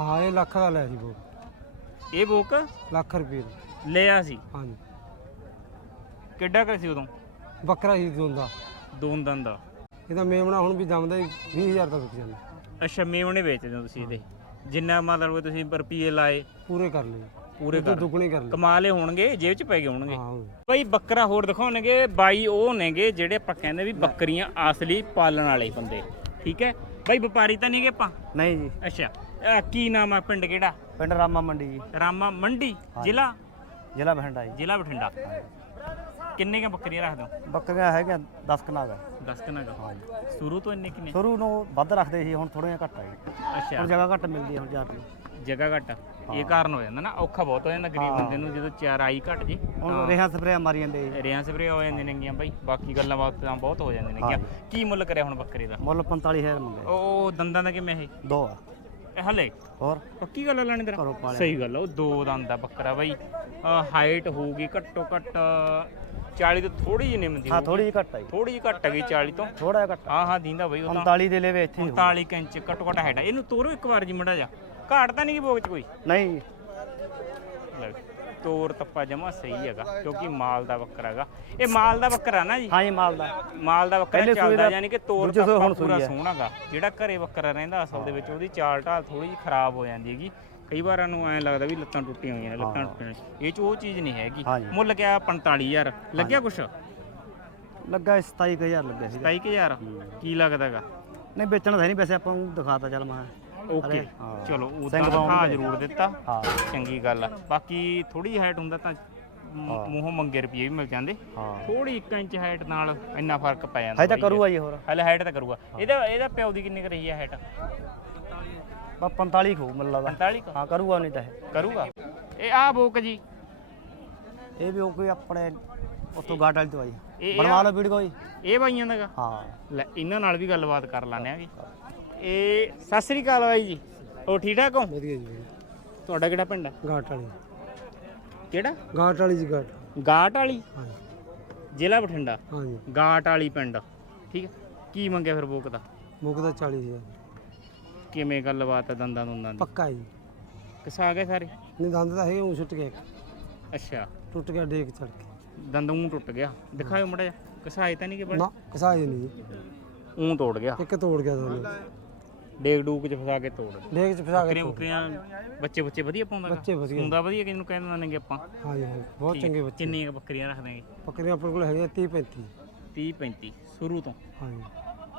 ਹਾਂ ਇਹ ਲੱਖ ਦਾ ਲਿਆ ਸੀ ਬੋ ਇਹ ਬੋਕ? ਲੱਖ ਰੁਪਏ ਦਾ। ਲਿਆ ਸੀ? ਹਾਂਜੀ। ਕਿੱਡਾ ਕੁ ਸੀ ਉਦੋਂ? ਬੱਕਰਾ ਹੀ ਦੋਂਦਾ ਦੋਨ ਦੰਦ ਦਾ। ਇਹਦਾ ਮੇਮਣਾ ਹੁਣ ਵੀ ਜੰਮਦਾ ਹੀ 20000 ਦਾ ਵਿਕ ਜਾਂਦਾ। ਅੱਛਾ ਮੇਵਣੇ ਵੇਚਦੇ ਹੋ ਤੁਸੀਂ ਇਹਦੇ। ਜਿੰਨਾ ਮਤਲਬ ਤੁਸੀਂ ਰੁਪਏ ਲਾਏ ਪੂਰੇ ਕਰ ਲਏ। ਪੂਰੇ ਤੂੰ ਕਰ ਦੁੱਗਣੇ ਕਰ ਲਏ। ਕਮਾਲੇ ਹੋਣਗੇ ਜੇਬ 'ਚ ਪੈ ਗਏ ਹੋਣਗੇ। ਹਾਂ। ਬਈ ਬੱਕਰਾ ਹੋਰ ਦਿਖਾਉਣਗੇ ਬਾਈ ਉਹ ਨੇਗੇ ਜਿਹੜੇ ਆਪਾਂ ਕਹਿੰਦੇ ਵੀ ਬੱਕਰੀਆਂ ਅਸਲੀ ਪਾਲਣ ਵਾਲੇ ਬੰਦੇ। ਠੀਕ ਹੈ? ਬਈ ਵਪਾਰੀ ਤਾਂ ਨਹੀਂਗੇ ਆਪਾਂ? ਨਹੀਂ ਜੀ। ਅੱਛਾ। ਅਹ ਕੀ ਨਾਮ ਆ ਪਿੰਡ ਕਿਹੜਾ? ਪਿੰਡ ਰਾਮਾ ਮੰਡੀ ਜੀ। ਰਾਮਾ ਮੰਡੀ ਜ਼ਿਲ੍ਹਾ? ਜ਼ਿਲ੍ਹਾ ਬਠਿੰਡਾ ਜੀ। ਜ਼ਿਲ੍ਹਾ ਬਠਿੰਡਾ। ਕਿੰਨੇ ਕ ਬੱਕਰੀਆਂ ਰੱਖਦੇ ਹੋ? ਬੱਕਰੀਆਂ ਹੈਗੀਆਂ 10 ਕਨਾਗ ਹੈ 10 ਕਿੰਨਾ ਕ ਸ਼ੁਰੂ ਤੋਂ ਇੰਨੇ ਕਿੰਨੇ? ਸ਼ੁਰੂ ਨੂੰ ਵੱਧ ਰੱਖਦੇ ਸੀ ਹੁਣ ਥੋੜੀਆਂ ਘੱਟ ਆ ਜੀ। ਅੱਛਾ। ਹੁਣ ਜਗ੍ਹਾ ਘੱਟ ਮਿਲਦੀ ਹੈ ਹੁਣ ਜਾ ਕੇ ਜਗ੍ਹਾ ਘੱਟ ਇਹ ਕਾਰਨ ਹੋ ਜਾਂਦਾ ਨਾ ਔਖਾ ਬਹੁਤ ਹੋ ਜਾਂਦਾ ਗਰੀਬ ਬੰਦੇ ਨੂੰ ਜਦੋਂ ਚਾਰਾਈ ਘਟ ਜੇ ਹੁਣ ਰੇਹਾਂ ਸਪਰੇਆਂ ਮਾਰੀ ਜਾਂਦੇ ਜੀ। ਰਿਆਂ ਸਪਰੇ ਹੋ ਜਾਂਦੇ ਨੇਗੀਆਂ ਬਾਈ। ਬਾਕੀ ਗੱਲਾਂ ਬਾਤਾਂ ਬਹੁਤ ਹੋ ਜਾਂਦੀਆਂ ਨੇਗੀਆਂ। ਕੀ ਮੁੱਲ ਕਰਿਆ ਹੁਣ ਬੱਕਰੇ ਦਾ? ਮੁੱਲ 45000 ਮੰਗੇ ਉਹ ਦੰਦਾਂ ਦਾ ਕਿਵੇਂ ਇਹ ਦੋ ਆ। ਇਹ ਹਲੇ? ਹੋਰ? ਪੱਕੀ ਗੱਲ ਆ ਲੈਣੀ ਤੇਰਾ? ਪਾਲਿਆ। ਸਹੀ ਗੱਲ ਆ ਉਹ ਦੋ ਦੰਦ ਦਾ ਬੱਕਰਾ ਬਾਈ। ਹਾਈਟ ਹੋਊਗੀ ਘੱਟੋ ਘੱਟ 40 ਤੋਂ ਥੋੜੀ ਜਿਹੀ ਨਿਮਦੀ ਹਾਂ ਥੋੜੀ ਜਿਹੀ ਘੱਟ ਆ ਜੀ। ਥੋੜੀ ਜਿਹੀ ਘੱਟ ਹੈਗੀ 40 ਤੋਂ। ਥੋੜਾ ਜਿਹਾ ਘੱਟ ਹਾਂ ਹਾਂ ਦੀਂਦਾ ਬਾਈ ਉਹ ਤਾਂ। 39 ਦੇ ਲੈਵੇ ਇੱਥੇ ਹੀ ਹੋਊ। 39 ਕੁ ਇੰਚ ਘੱਟੋ ਘੱਟ ਹਾਈਟ ਆ। ਇਹਨੂੰ ਤੋਰੋ ਇੱਕ ਵਾਰ ਜੀ ਮੜਾ ਜਾ ਘਾਟ ਤਾਂ ਨਹੀਂ ਗੀ ਭੋਗ ਚ ਕੋਈ? ਨਹੀਂ। ਜੀ, ਲੈ। ਵੀ, ਤੋਰ ਤੱਪਾ ਜਮਾ ਸਹੀ ਹੈਗਾ ਕਿਉਂਕਿ ਮਾਲ ਦਾ ਬੱਕਰਾ ਹੈਗਾ। ਇਹ ਮਾਲ ਦਾ ਬੱਕਰਾ ਨਾ ਜੀ? ਹਾਂ ਜੀ ਮਾਲ ਦਾ। ਮਾਲ ਦਾ ਬੱਕਰਾ ਚੱਲਦਾ ਯਾਨੀ ਕਿ ਤੋਰ ਤੱਪਾ ਪੂਰਾ। ਸੋਹਣਾਗਾ ਜਿਹੜਾ ਘਰੇ ਬੱਕਰਾ ਰਹਿੰਦਾ ਅਸਲ ਦੇ ਵਿੱਚ ਉਹਦੀ ਚਾਲ ਢਾਲ ਥੋੜੀ ਜਿਹੀ ਖਰਾਬ ਹੋ ਜਾਂਦੀ ਹੈਗੀ। ਕਈ ਵਾਰਾਂ ਨੂੰ ਐਂ ਲੱਗਦਾ ਵੀ ਲੱਤਾਂ ਟੁੱਟੀਆਂ ਹੋਈਆਂ ਨੇ ਲੱਤਾਂ ਟੁੱਟੀਆਂ ਇਹ ਚ ਉਹ ਚੀਜ਼ ਨਹੀਂ ਹੈਗੀ। ਮੁੱਲ ਕਿਆ 45000 ਲੱਗਿਆ ਕੁਛ? ਲੱਗਾ 27000 ਲੱਗਿਆ ਸੀ 27000 ਕੀ ਲੱਗਦਾਗਾ ਨਹੀਂ ਵੇਚਣਾ ਤਾਂ ਨਹੀਂ ਵੈਸੇ ਆਪਾਂ ਨੂੰ ਦਿਖਾਤਾ ਚੱਲ ਮੈਂ। ਓਕੇ ਹਾਂ। ਚਲੋ ਉਦਾਂ ਸਿੰਘ ਦਿਖਾ ਜ਼ਰੂਰ ਦਿੱਤਾ। ਹਾਂ। ਚੰਗੀ ਗੱਲ ਆ। ਬਾਕੀ ਥੋੜੀ ਹਾਈਟ ਹੁੰਦਾ ਤਾਂ ਮ- ਮੂੰਹੋਂ ਮੰਗੇ ਰੁਪਏ ਵੀ ਮਿਲ ਜਾਂਦੇ। ਹਾਂ। ਥੋੜੀ 1 ਇੰਚ ਹਾਈਟ ਨਾਲ ਇੰਨਾ ਫ਼ਰਕ ਪੈ ਜਾਂਦਾ ਤਾਂ ਬਾਈ ਕਰੂਗਾ ਜੀ ਹੋਰ। ਹਲੇ ਹਾਈਟ ਤਾਂ ਕਰੂਗਾ। ਇਹਦਾ ਇਹਦਾ ਪਿਓ ਦੀ ਕਿੰਨੀ ਕੁ ਰਹੀ ਹੈ ਹਾਈਟ ਬਸ 45 ਖੂ ਮੈਨੂੰ ਲੱਗਦਾ। 45 ਕੁ? ਹਾਂ ਕਰੂਗਾ ਨਹੀਂ ਤਾਂ ਇਹ। ਕਰੂਗਾ। ਇਹ ਆ ਬੋਕ ਜੀ। ਇਹ ਵੀ ਉਹ ਕੋਈ ਆਪਣੇ ਉੱਥੋਂ ਗਾਟ ਵਾਲੀ ਇਹ- ਬਣਵਾ ਲਓ ਵੀਡੀਓ ਜੀ ਇਹ ਬਾਈਆਂ ਦਾਗਾ ਹਾਂ। ਲੈ ਇਹਨਾਂ ਨਾਲ ਵੀ ਗੱਲਬਾਤ ਕਰ ਲਾਂਦੇ ਆਂਗੇ। ਇਹ ਸਤਿ ਸ੍ਰੀ ਅਕਾਲ ਬਾਈ ਜੀ। ਹੋ ਠੀਕ ਠਾਕ ਹੋ? ਵਧੀਆ ਜੀ ਵਧੀਆ। ਤੁਹਾਡਾ ਕਿਹੜਾ ਪਿੰਡ ਆ? ਗਾਟ ਵਾਲੀ। ਕਿਹੜਾ? ਗਾਟ ਵਾਲੀ ਜੀ ਗਾਟ ਗਾਟ ਵਾਲੀ? ਹਾਂਜੀ। ਜ਼ਿਲ੍ਹਾ ਬਠਿੰਡਾ? ਹਾਂਜੀ। ਗਾਟ ਵਾਲੀ ਪਿੰਡ। ਠੀਕ ਹੈ। ਕੀ ਮੰਗਿਆ ਫਿਰ ਬੋਕ ਦਾ? ਮੁੱਕਦਾ 40000 ਕਿਵੇਂ ਗੱਲਬਾਤ ਹੈ ਦੰਦਾਂ ਦੁੰਦਾਂ ਦੀ? ਪੱਕਾ ਜੀ। ਕਿਸਾ ਗਏ ਸਾਰੇ? ਨਹੀਂ ਦੰਦ ਤਾਂ ਹੈਗੇ ਉਹ ਛੁੱਟ ਗਿਆ ਇੱਕ। ਅੱਛਾ। ਟੁੱਟ ਗਿਆ ਡੇਕ ਚੜ ਕੇ। ਦੰਦ ਊਂ ਟੁੱਟ ਗਿਆ। ਦਿਖਾਓ ਮੜਾ ਜਾ ਕਸਾਏ ਤਾਂ ਨਹੀਂ ਕਿ ਬੜਾ? ਨਾ ਕਸਾਏ ਨਹੀਂ। ਜੀ। ਊਂ ਤੋੜ ਗਿਆ। ਇੱਕ ਤੋੜ ਗਿਆ ਦੋਨੋਂ ਡੇਗ ਡੂਕ ਚ ਫਸਾ ਕੇ ਤੋੜ ਡੇਕ ਚ ਫਸਾ ਕੇ ਬੱਕਰੀਆਂ ਬੱਚੇ ਬੱਚੇ ਵਧੀਆ ਪਾਉਂਦਾ? ਬੱਚੇ ਵਧੀਆ। ਹੁੰਦਾ ਵਧੀਆ ਕਿਹਨੂੰ ਕਹਿੰਦੇ ਨੇਗੇ ਆਪਾਂ? ਹਾਂਜੀ ਹਾਂਜੀ। ਬਹੁਤ ਚੰਗੇ ਬੱਚੇ। ਕਿੰਨੀਆਂ ਬੱਕਰੀਆਂ ਰੱਖਦੇ ਆਂਗੇ ਬੱਕਰੀਆਂ ਆਪਣੇ ਕੋਲ ਹੈਗੀਆਂ 30 35 30 35 ਸ਼ੁਰੂ ਤੋਂ? ਹਾਂਜੀ।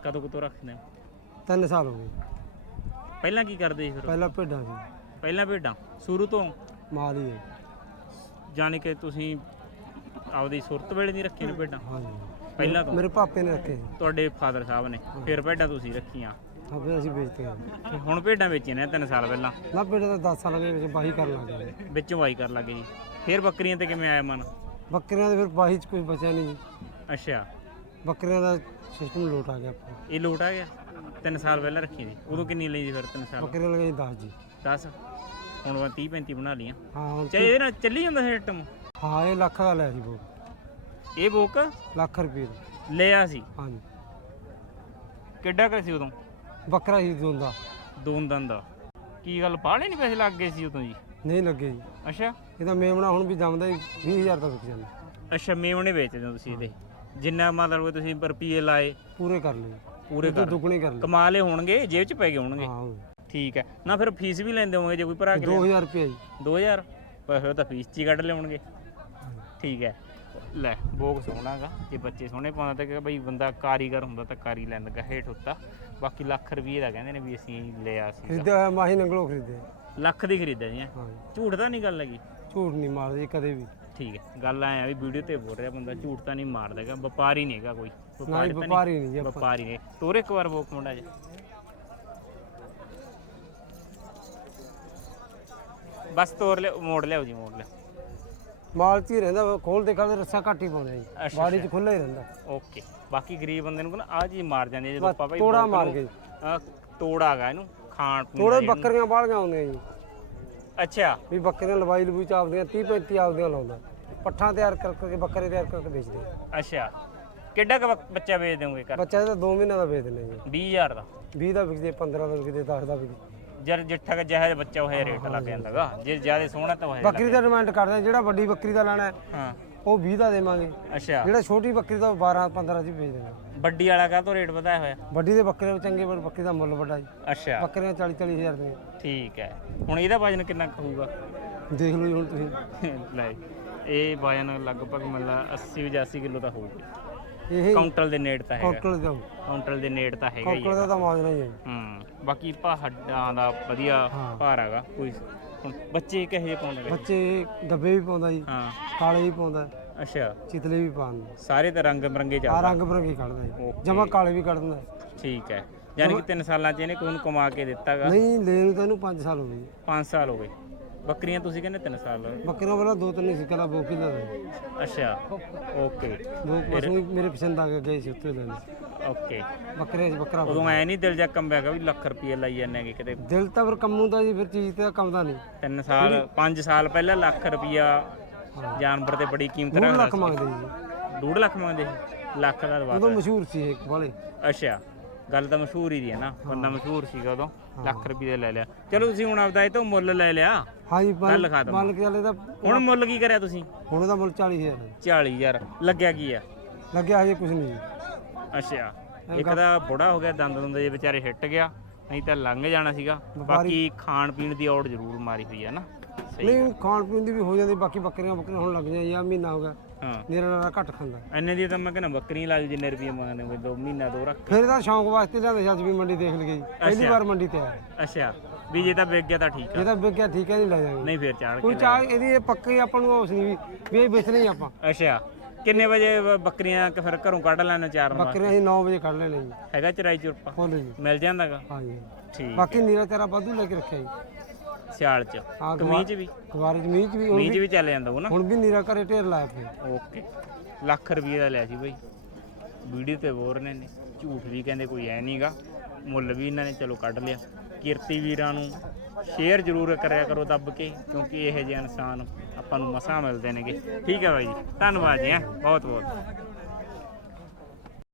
ਕਦੋਂ ਕਦੋਂ ਰੱਖਦੇ ਹੋ? ਤਿੰਨ ਸਾਲ ਹੋ ਗਏ। ਪਹਿਲਾਂ ਕੀ ਕਰਦੇ ਸੀ ਫਿਰ? ਪਹਿਲਾਂ ਭੇਡਾਂ ਸੀ। ਪਹਿਲਾਂ ਭੇਡਾਂ? ਸ਼ੁਰੂ ਤੋਂ? ਮਾਲ ਹੀ ਹੈ। ਜਾਣੀ ਕਿ ਤੁਸੀਂ ਆਪਦੀ ਸੁਰਤ ਵੇਲੇ ਨਹੀਂ ਰੱਖੀਆਂ ਨੇ ਭੇਡਾਂ? ਹਾਂਜੀ। ਪਹਿਲਾਂ ਤੋਂ? ਮੇਰੇ ਪਾਪੇ ਨੇ ਰੱਖੇ। ਤੁਹਾਡੇ ਫਾਦਰ ਸਾਹਿਬ ਨੇ। ਫਿਰ ਭੇਡਾਂ ਤੁਸੀਂ ਰੱਖੀਆਂ? ਹਾਂ ਫਿਰ ਅਸੀਂ ਵੇਚਦੇ ਹਾਂ ਤੇ ਹੁਣ ਭੇਡਾਂ ਵੇਚੀਆਂ ਨੇ 3 ਸਾਲ ਪਹਿਲਾਂ। ਨਾ ਭੇਡਾਂ ਦਾ 10 ਸਾਲਾਂ ਦੇ ਵਿੱਚ ਬਾਹੀ ਕਰਨ ਲੱਗ ਗਏ ਵਿੱਚੋਂ ਵਾਈ ਕਰ ਲੱਗੇ ਜੀ। ਫਿਰ ਬੱਕਰੀਆਂ ਤੇ ਕਿਵੇਂ ਆਇਆ ਮਨ? ਬੱਕਰੀਆਂ ਦੇ ਫਿਰ ਬਾਹੀ ਚ ਕੋਈ ਬਚਿਆ ਨਹੀਂ ਜੀ। ਅੱਛਾ। ਬੱਕਰੀਆਂ ਦਾ ਸਿਸਟਮ ਲੋਟ ਆ ਗਿਆ ਆਪਣਾ। ਇਹ ਲੋਟ ਆ ਗਿਆ? 3 ਸਾਲ ਪਹਿਲਾਂ ਰੱਖੀ ਸੀ। ਉਦੋਂ ਕਿੰਨੀ ਲਈ ਸੀ ਫਿਰ 3 ਸਾਲ? ਬੱਕਰੀਆਂ ਲਗੇ 10 ਜੀ। 10 ਹੁਣ ਵਾ 30 35 ਬਣਾ ਲੀਆਂ ਹਾਂ ਹੁਣ ਚਾਹੇ ਇਹਦੇ ਨਾਲ ਚੱਲੀ ਜਾਂਦਾ ਸਿਸਟਮ ਹਾਂ ਇਹ ਲੱਖ ਦਾ ਲਿਆ ਸੀ ਬੋ ਇਹ ਬੁੱਕ? ਲੱਖ ਰੁਪਏ ਦਾ। ਲਿਆ ਸੀ? ਹਾਂਜੀ। ਕਿੱਡਾ ਕਰ ਸੀ ਉਦੋਂ? ਬੱਕਰਾ ਹੀ ਦੋਂਦਾ ਦੋ ਦੰਦ ਦਾ। ਕੀ ਗੱਲ ਬਾਹਲੇ ਨਹੀਂ ਪੈਸੇ ਲੱਗ ਗਏ ਸੀ ਉਦੋਂ ਜੀ? ਨਹੀਂ ਲੱਗੇ ਜੀ। ਅੱਛਾ। ਇਹਦਾ ਮੇਮਣਾ ਹੁਣ ਵੀ ਜੰਮਦਾ ਹੀ 20000 ਦਾ ਵਿਕ ਜਾਂਦਾ। ਅੱਛਾ ਮੇਵਣੇ ਵੇਚਦੇ ਹੋ ਤੁਸੀਂ ਇਹਦੇ। ਜਿੰਨਾ ਮਤਲਬ ਤੁਸੀਂ ਰੁਪਏ ਲਾਏ ਪੂਰੇ ਕਰ ਲਏ। ਪੂਰੇ ਤੂੰ ਕਰ ਦੁੱਗਣੇ ਕਰ ਲਏ। ਕਮਾਲੇ ਹੋਣਗੇ ਜੇਬ 'ਚ ਪੈ ਗਏ ਹੋਣਗੇ। ਹਾਂ। ਠੀਕ ਹੈ। ਨਾ ਫਿਰ ਫੀਸ ਵੀ ਲੈਂਦੇ ਹੋਵੋਗੇ ਜੇ ਕੋਈ ਭਰਾ ਕੇ 2000 ਰੁਪਏ ਜੀ। 2000 ਪੈਸੇ ਉਹ ਤਾਂ ਫੀਸ 'ਚ ਹੀ ਕੱਢ ਲਿਆਉਣਗੇ। ਠੀਕ ਹੈ। ਲੈ ਬੋਗ ਸੋਹਣਾਗਾ ਜੇ ਬੱਚੇ ਸੋਹਣੇ ਪਾਉਂਦਾ ਤਾਂ ਕਿ ਬਈ ਬੰਦਾ ਕਾਰੀਗਰ ਹੁੰਦਾ ਤਾਂ ਕਾਰੀ ਲੈਂਦਾ ਹੇਠ ਉੱਤਾ। ਬਾਕੀ ਲੱਖ ਰੁਪਏ ਦਾ ਕਹਿੰਦੇ ਨੇ ਵੀ ਅਸੀਂ ਲਿਆ ਸੀ ਖਰੀਦਿਆ ਹੋਇਆ ਮਾਹੀ ਨੰਗਲੋ ਖਰੀਦਿਆ। ਲੱਖ ਦੀ ਖਰੀਦਿਆ ਜੀ ਹੈਂ। ਝੂਠ ਤਾਂ ਨਹੀਂ ਗੱਲ ਹੈਗੀ? ਝੂਠ ਨਹੀਂ ਮਾਰਦੇ ਕਦੇ ਵੀ। ਠੀਕ ਹੈ ਗੱਲ ਐ ਆ ਵੀ ਵੀਡੀਓ ਤੇ ਬੋਲ ਰਿਹਾ ਬੰਦਾ ਝੂਠ ਤਾਂ ਨਹੀਂ ਮਾਰਦਾ ਹੈਗਾ ਵਪਾਰੀ ਨਹੀਂ ਹੈਗਾ ਕੋਈ। ਨਾ ਹੀ ਤਾਂ ਵਪਾਰੀ ਨਹੀਂ ਜੀ ਆਪਾਂ। ਵਪਾਰੀ ਨੇ ਤੋਰ ਇੱਕ ਵਾਰ ਬੋਕ ਮੁੰਡਾ ਜੀ। ਬਸ ਤੋਰ ਲਿਓ ਮੋੜ ਲਿਓ ਜੀ ਮੋੜ ਲਿਓ ਮਾਲ ਚ ਹੀ ਰਹਿੰਦਾ ਖੋਲ ਦੇ ਖਾਲੇ ਰੱਸਾ ਘੱਟ ਹੀ ਪਾਉਂਦਾ ਜੀ। ਅੱਛਾ, ਬਾੜੀ ਚ ਖੁੱਲਾ ਹੀ ਰਹਿੰਦਾ। ਓਕੇ। ਬਾਕੀ ਗਰੀਬ ਬੰਦੇ ਨੂੰ ਨਾ ਆ ਚੀਜ਼ ਮਾਰ ਜਾਂਦੀ ਹੈ ਜਦੋਂ ਭਾਈ ਤੋੜਾ ਮਾਰ ਨੂੰ- ਗਏ ਆਹ ਤੋੜਾ ਹੈਗਾ ਇਹਨੂੰ ਖਾਣ ਪੀਣ ਥੋੜੇ ਦਾ ਇਹਨੂੰ। ਬੱਕਰੀਆਂ ਬਾਲੀਆਂ ਆਉਂਦੀਆਂ ਜੀ। ਅੱਛਾ। ਵੀ ਬੱਕਰੀਆਂ ਲਵਾਈ ਲਵੂਈ ਚ ਆਪਦੀਆਂ 30 35 ਆਪਦੀਆਂ ਲਾਉਂਦਾ। ਪੱਠਾ ਤਿਆਰ ਕਰ ਕਰਕੇ ਬੱਕਰੇ ਤਿਆਰ ਕਰਕੇ ਵੇਚਦੇ ਆ। ਅੱਛਾ। ਕਿੱਡਾ ਕੁ ਬੱਚਾ ਵੇਚ ਦੇਵੋਗੇ ਕਰ ਬੱਚਾ ਇਹਦਾ 2 ਮਹੀਨਾ ਦਾ ਵੇਚ ਦਿੰਦੇ ਜੀ। 20000 ਦਾ। 20 ਦਾ ਵਿਕਦੇ 15 ਦਾ ਵਿਕਦੇ 10 ਦਾ ਵਿਕਦੇ ਜਰ ਜਿੱਠਾ ਕਿ ਜਿਹੋ ਜਿਹਾ ਬੱਚਾ ਉਹ ਰੇਟ ਲੱਗ ਜਾਂਦਾਗਾ। ਜੇ ਜ਼ਿਆਦਾ ਸੋਹਣਾ ਤਾਂ ਉਹ ਬੱਕਰੀ ਦਾ ਡਿਮਾਂਡ ਕਰਦੇ ਆ ਜਿਹੜਾ ਵੱਡੀ ਬੱਕਰੀ ਦਾ ਲੈਣਾ ਹੈ ਹਾਂ। ਉਹ 20 ਦਾ ਦੇਵਾਂਗੇ। ਅੱਛਾ। ਜਿਹੜਾ ਛੋਟੀ ਬੱਕਰੀ ਦਾ ਉਹ 12 15 ਦੀ ਵੇਚ ਦੇਣਾ। ਵੱਡੀ ਵਾਲਾ ਕਾ ਤੋਂ ਰੇਟ ਵਧਾਇਆ ਹੋਇਆ? ਵੱਡੀ ਦੇ ਬੱਕਰੇ ਚੰਗੇ ਪਰ ਬੱਕਰੀ ਦਾ ਮੁੱਲ ਵੱਡਾ ਜੀ। ਅੱਛਾ। ਬੱਕਰੀਆਂ 40 40 ਹਜ਼ਾਰ ਦੀਆਂ। ਠੀਕ ਹੈ। ਹੁਣ ਇਹਦਾ ਵਜਨ ਕਿੰਨਾ ਕੁ ਹੋਊਗਾ? ਦੇਖ ਲਓ ਜੀ ਹੁਣ ਤੁਸੀਂ। ਲੈ ਇਹ ਵਜਨ ਲਗਭਗ ਮਤਲਬ 80 85 ਕਿਲੋ ਤਾਂ ਹੋਊਗਾ। ਇਹ ਕਾਊਂਟਰ ਦੇ ਨੇੜ ਤਾਂ ਹੈਗਾ। ਕੋਕਲ ਦਾ ਕਾਊਂਟਰ ਦੇ ਨੇੜ ਤਾਂ ਹੈਗਾ ਹੀ ਹੈ ਦਾ ਤਾਂ ਮਾਜਣਾ ਹੀ ਹੈ। ਹੂੰ ਬਾਕੀ ਹੱਡਾਂ ਦਾ ਵਧੀਆ ਹਾਂ। ਭਾਰ ਹੈਗਾ ਕੋਈ ਹੁਣ ਬੱਚੇ ਕਿਹੋ ਜਿਹੇ ਪਾਉਂਦੇ ਨੇ? ਬੱਚੇ ਡੱਬੇ ਵੀ ਪਾਉਂਦਾ ਜੀ ਹਾਂ। ਕਾਲੇ ਵੀ ਪਾਉਂਦਾ ਅੱਛਾ। ਚਿਤਲੇ ਵੀ ਪਾਉਂਦਾ। ਸਾਰੇ ਤਾਂ ਰੰਗ ਬਰੰਗੇ ਆ ਚੱਲਦਾ ਰੰਗ ਬਰੰਗੀ ਕੱਢਦਾ ਜੀ। Okay. ਜਮਾ ਕਾਲੇ ਵੀ ਕੱਢ ਦਿੰਦਾ। ਠੀਕ ਹੈ। ਯਾਨੀ ਕਿ 3 ਸਾਲਾਂ ਚ ਇਹਨੇ ਕੋਈ ਨੂੰ ਕਮਾ ਕੇ ਦਿੱਤਾਗਾ ਨਹੀਂ ਲੈਣ ਨੂੰ ਤਾਂ ਇਹਨੂੰ 5 ਸਾਲ ਹੋ ਗਏ ਜੀ। 5 ਸਾਲ ਹੋ ਗਏ। ਬੱਕਰੀਆਂ ਤੁਸੀਂ ਕਹਿੰਦੇ 3 ਸਾਲ ਹੋਏ। ਬੱਕਰੀਆਂ ਵਾਲਾ ਦੋ ਤਿੰਨ ਸੀ ਕਲਾ ਬੋਕੀ ਦਾ ਅੱਛਾ ਓਕੇ। ਦੋ ਪਸ਼ੂ ਵੀ ਮੇਰੇ ਪਸੰਦ ਆ ਗਏ ਗਏ ਸੀ ਉੱਥੇ ਲੈਣ ਓਕੇ। ਬੱਕਰੇ ਚ ਬੱਕਰਾ ਉਦੋਂ ਐ ਨਹੀਂ ਦਿਲ ਜਾ ਕੰਬਿਆਗਾ ਵੀ ਲੱਖ ਰੁਪਏ ਲਾਈ ਜਾਂਦੇ ਹੈਗੇ ਕਿਤੇ। ਦਿਲ ਤਾਂ ਫਿਰ ਕੰਮੂ ਦਾ ਜੀ ਫਿਰ ਚੀਜ਼ ਤੇ ਕੰਮਦਾ ਨਹੀਂ। 3 ਸਾਲ 5 ਸਾਲ ਪਹਿਲਾਂ ਲੱਖ ਰੁਪਿਆ ਜਾਨਵਰ ਤੇ ਬੜੀ ਕੀਮਤ ਦੋ ਰੱਖਦਾ ਲੱਖ ਮੰਗਦੇ ਜੀ 2 ਲੱਖ ਮੰਗਦੇ ਸੀ? ਲੱਖ ਦਾ ਦਵਾ ਉਦੋਂ ਮਸ਼ਹੂਰ ਸੀ ਇਹ ਵਾਲੇ। ਅੱਛਾ ਗੱਲ ਤਾਂ ਮਸ਼ਹੂਰ ਹੀ ਦੀ ਹੈ ਨਾ। ਬੰਦਾ ਮਸ਼ਹੂਰ ਸੀਗਾ ਉਦੋਂ। ਲੱਖ ਰੁਪਏ ਦਾ ਲੈ ਲਿਆ। ਚਲੋ ਤੁਸੀਂ ਹੁਣ ਆਪਦਾ ਇਹ ਤੋਂ ਮੁੱਲ ਲੈ ਲਿਆ। ਹਾਂਜੀ ਗੱਲ ਖਤਮ। ਮੰਨ ਕੇ ਚੱਲੇ ਤਾਂ ਹੁਣ ਮੁੱਲ ਕੀ ਕਰਿਆ ਤੁਸੀਂ? ਹੁਣ ਦਾ ਮੁੱਲ 40000 ਹੈ। 40000 ਲੱਗਿਆ ਕੀ ਆ? ਲੱਗਿਆ ਹਜੇ ਕੁਝ ਨਹੀਂ। ਜੀ ਅੱਛਾ ਇੱਕ ਤਾਂ ਬੁੜਾ ਹੋ ਗਿਆ ਦੰਦ ਦੰਦ ਜੇ ਵਿਚਾਰੇ ਹਿੱਟ ਗਿਆ ਨਹੀਂ ਤਾਂ ਲੰਘ ਜਾਣਾ ਸੀਗਾ। ਬਾਕੀ ਖਾਣ ਪੀਣ ਦੀ ਔੜ ਜ਼ਰੂਰ ਮਾਰੀ ਹੋਈ ਹੈ ਨਾ। ਨਹੀਂ ਖਾਣ ਪੀਣ ਦੀ ਵੀ ਹੋ ਜਾਂਦੀ ਬਾਕੀ ਬੱਕਰੀਆਂ ਬੱਕਰੀਆਂ ਹੁਣ ਲੱਗ ਜਾਂਦੀਆਂ ਜਾਂ ਮਹੀਨਾ ਹੋ ਗਿਆ। ਮੇਰਾ ਨਾਲ ਘੱਟ ਖਾਂਦਾ। ਇੰਨੇ ਦੀ ਤਾਂ ਮੈਂ ਕਹਿੰਦਾ ਬੱਕਰੀ ਲਾ ਲਈ ਜਿੰਨੇ ਰੁਪਏ ਮੰਗਦੇ ਕੋਈ 2 ਮਹੀਨਾ ਦੋ ਰੱਖ। ਫਿਰ ਤਾਂ ਸ਼ੌਂਕ ਵਾਸਤੇ ਲਿਆਂਦੇ ਅੱਜ ਵੀ ਮੰਡੀ ਦੇਖ ਲਈਏ ਜੀ। ਪਹਿਲੀ ਵਾਰ ਮੰਡੀ ਤੇ ਆਇਆ ਅੱਛਾ। ਵੀ ਜੇ ਤਾਂ ਵਿਕ ਗਿਆ ਤਾਂ ਠੀਕ ਆ। ਜੇ ਤਾਂ ਵਿਕਿਆ ਠੀਕ ਹੈ ਨਹੀਂ ਲੈ ਜਾਵਾਂਗੇ ਨਹੀਂ ਫਿਰ ਚਾੜ ਕੋਈ ਕੇ ਚਾਹ ਇਹਦੀ ਇਹ ਪੱਕੀ ਆਪਾਂ ਨੂੰ ਨਹੀਂ ਵੀ ਵੀ ਇਹ ਵੇਚਣੀ ਹੀ ਆਪਾਂ। ਅੱਛਾ ਕਿੰਨੇ ਵਜੇ ਬ- ਬੱਕਰੀਆਂ ਕ ਫਿਰ ਘਰੋਂ ਕੱਢ ਲੈਣ ਚਾਰਨ ਵਾਸਤੇ ਬੱਕਰੀਆਂ ਅਸੀਂ 9 ਵਜੇ ਕੱਢ ਲੈਣੇ ਜੀ। ਹੈਗਾ ਚਰਾਈ ਚੁਰਪਾ ਫੁੱਲ ਜੀ। ਮਿਲ ਜਾਂਦਾਗਾ? ਹਾਂਜੀ। ਠੀਕ ਬਾਕੀ ਨੀਰਾ ਤੇਰਾ ਵਾਧੂ ਲੈ ਕੇ ਰੱਖਿਆ ਜੀ। ਸਿਆਲ ਚ। ਹਾਂ ਕਮੀਜ਼ ਵੀ? ਮੀਂਹ ਚ ਵੀ ਹੁਣ ਚ ਵੀ ਚੱਲ ਜਾਂਦਾ ਉਹ ਨਾ? ਹੁਣ ਵੀ ਨੀਰਾ ਘਰੇ ਢੇਰ ਲਾਇਆ ਪਿਆ। ਓਕੇ। ਲੱਖ ਰੁਪਏ ਦਾ ਲਿਆ ਸੀ ਬਈ। ਵੀਡੀਓ ਤੇ ਬੋਰ ਨੇ ਨੇ ਝੂਠ ਵੀ ਕਹਿੰਦੇ ਕੋਈ ਐ ਨਹੀਂਗਾ ਮੁੱਲ ਵੀ ਇਹਨਾਂ ਨੇ ਚਲੋ ਕੱਢ ਲਿਆ। ਕਿਰਤੀ ਵੀਰਾਂ ਨੂੰ ਸ਼ੇਅਰ ਜ਼ਰੂਰ ਕਰਿਆ ਕਰੋ ਦੱਬ ਕੇ ਕਿਉਂਕਿ ਇਹੋ ਜਿਹੇ ਇਨਸਾਨ ਆਪਾਂ ਨੂੰ ਮਸਾਂ ਮਿਲਦੇ ਨੇਗੇ। ਠੀਕ ਹੈ ਬਾਈ ਜੀ ਧੰਨਵਾਦ ਜੀ ਹੈਂ, ਬਹੁਤ ਬਹੁਤ